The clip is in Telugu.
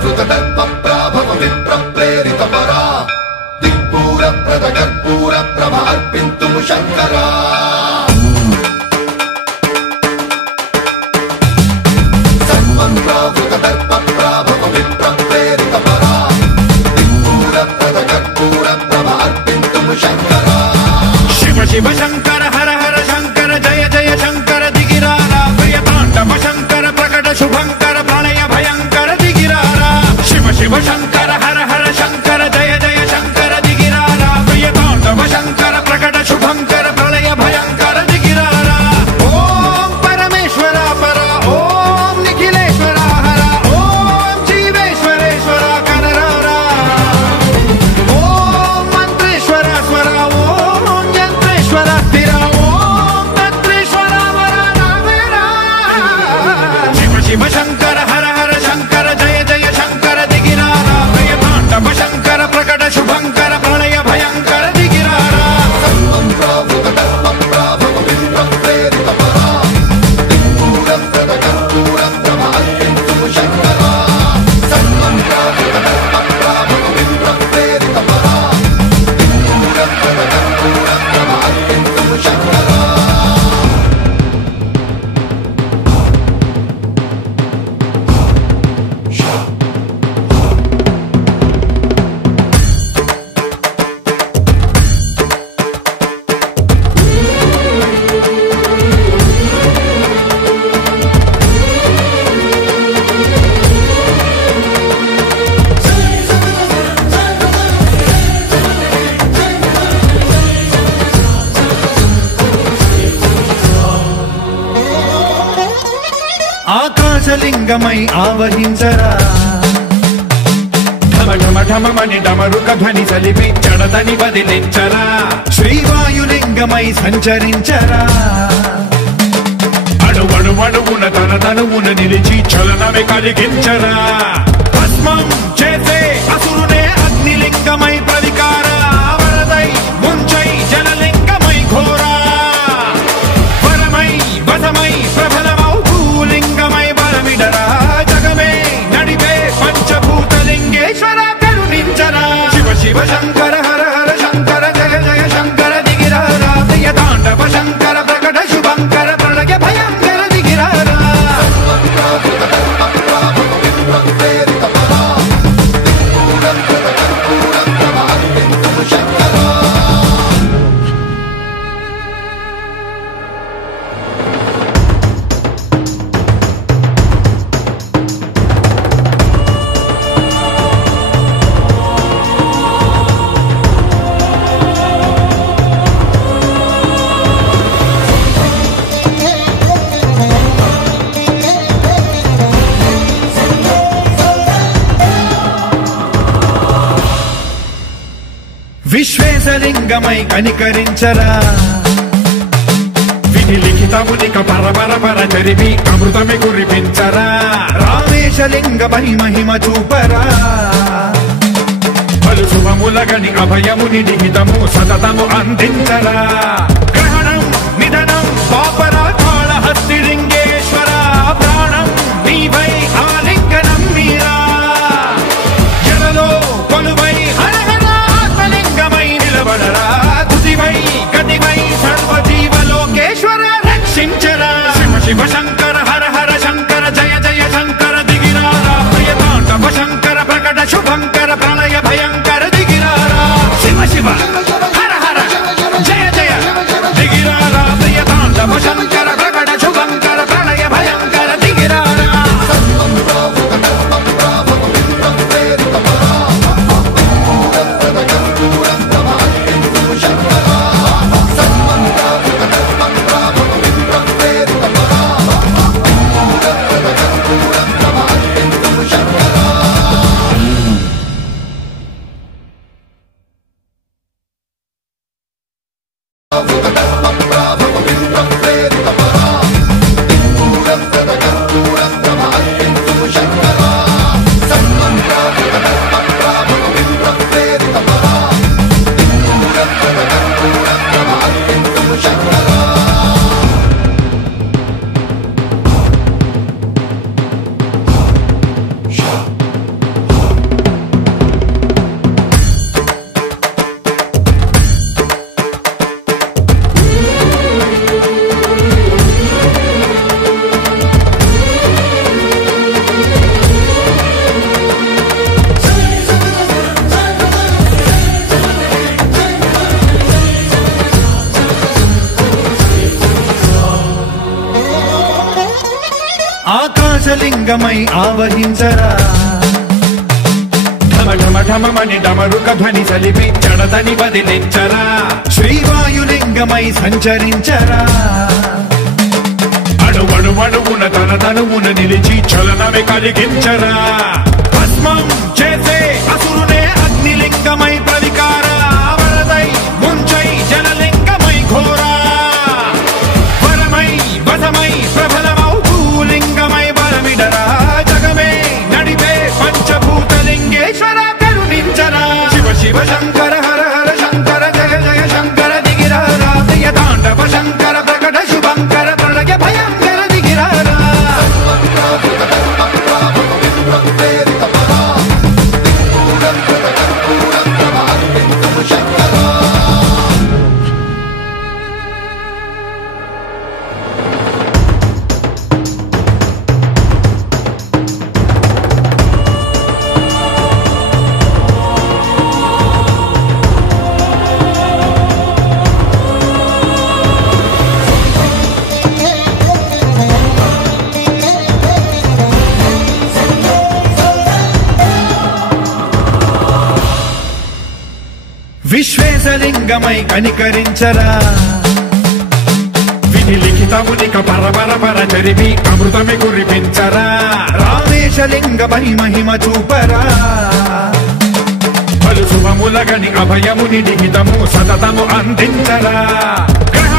సంప్రావృత దర్ప ప్రాభవ విప్ర ప్రేరిత పరా దిక్పూర ప్రద కర్పూర ప్రభ అర్పింతుము శంకరా సంప్రావృత దర్ప ప్రాభవ విప్ర ప్రేరిత పరా దిక్పూర ప్రద కర్పూర ప్రభ అర్పింతుము శంకరా శివ శివ శంకర హర హర శంకర జయ జయ శంకర దిగిరారా ప్రియతాండవ శంకర ప్రకట శుభంకర ప్రళయ భయంకర దిగిరారా శివ శివ శంకర హర హర శంకర జయ జయ శంకర దిగిరారా ప్రియతాండవ శంకర ప్రకట శుభంకర ప్రళయ భయంకర దిగిరారా ఓం పరమేశ్వర పర ఓం నిఖిలేశ్వర హర ఓం జీవేశ్వరేశ్వర కరరారా ఓం మంత్రేశ్వర స్వర ఓం యంత్రేశ్వర స్థిర ఓం తంత్రేశ్వర వర నావేరా శివ శివ శంకర హర హర శంకర జయ జయ శంకర దిగిరారా ప్రియతాండవ శంకర ప్రకట శుభంకర ప్రళయ భయంకర దిగిరారా సంప్రావృత దర్ప ప్రాభవ విప్ర ప్రేరిత పరా దిక్పూర ప్రద కర్పూర ప్రభ అర్పింతుము శంకరా సంప్రావృత దర్ప ప్రాభవ విప్ర ప్రేరిత పరా దిక్పూర ప్రద కర్పూర ప్రభ అర్పింతుము శంకరా ఆకాశలింగమై ఆవహించరా ఢమ ఢమ ఢమమని డమరుక ధ్వని సలిపి చడదని వదిలించరా శ్రీవాయులింగమై సంచరించరా అణువణువున తన తనువున నిలిచి చలనమే కలిగించరా భస్మం చేసే అసురునే అగ్నిలింగమై ప్రవికార వరదై ముంచై జలలింగమై ఘోరా వరమై వసమై ప్రబలమౌ భూలింగమై బలమిడరా జగమే నడిపే పంచభూతలింగేశ్వర కరుణించరా శివ శివ శంకర హర హర శంకర జయ జయ శంకర దిగిరారా ప్రియతాండవ శంకర ప్రకట శుభంకర ప్రళయ భయంకర దిగిరారా సంప్రావృత దర్ప ప్రాభవ విప్ర ప్రేరిత పరా దిక్పూర ప్రద కర్పూర ప్రభ అర్పింతుము శంకరా విశ్వేశలింగమై కనికరించరా విధి లిఖితమునిక పరపర పర చరిపి అమృతమి కురిపించరా రామేశలింగమై మహిమ చూపరా పలు శుభములగని అభయముని లిఖితము సతతము అందించరా గ్రహణం నిధనం పాపరా కాళహస్తిలింగేశ్వర ప్రాణం నీవై ఆలింగనం మీరా జలలో కొలువై హర హర ఆత్మలింగమై నిలబడరా తుదివై గతివై సర్వజీవలోకేశ్వర రక్షించరా శివ శివ శంకర హర హర శంకర జయ జయ శంకర దిగిరారా ప్రియతాండవ శంకర ప్రకట శుభంకర ప్రళయ భయంకర దిగిరారా శివ శివ హర హర జయ జయ ఆకాశలింగమై ఆవహించరా ఢమ ఢమ ఢమమని డమరుక ధ్వని సలిపి జడదని వదిలించరా శ్రీవాయులింగమై సంచరించరా అణువణువున తన తనువున నిలిచి చలనమే కలిగించరా భస్మం చేసే అసురునే అగ్నిలింగమై ప్రవికార వరదై ముంచై జలలింగమై ఘోరా వరమై వసమై ప్రబలమౌ భూలింగమై బలమిడరా జగమే నడిపే పంచభూతలింగేశ్వర కరుణించరా శివ శివ శంకర హర హర శంకర జయ జయ శంకర దిగిరారా ప్రియ తాండవ శంకర ప్రకట శుభంకర ప్రళయ భయంకర దిగిరారా విశ్వేశలింగమై కనికరించరా విధి లిఖితమునిక పరపర పర చరివి అమృతమి కురిపించరా రామేశలింగమై మహిమ చూపరా పలు శుభములగని అభయముని లిఖితము సతతము అందించరా గ్రహ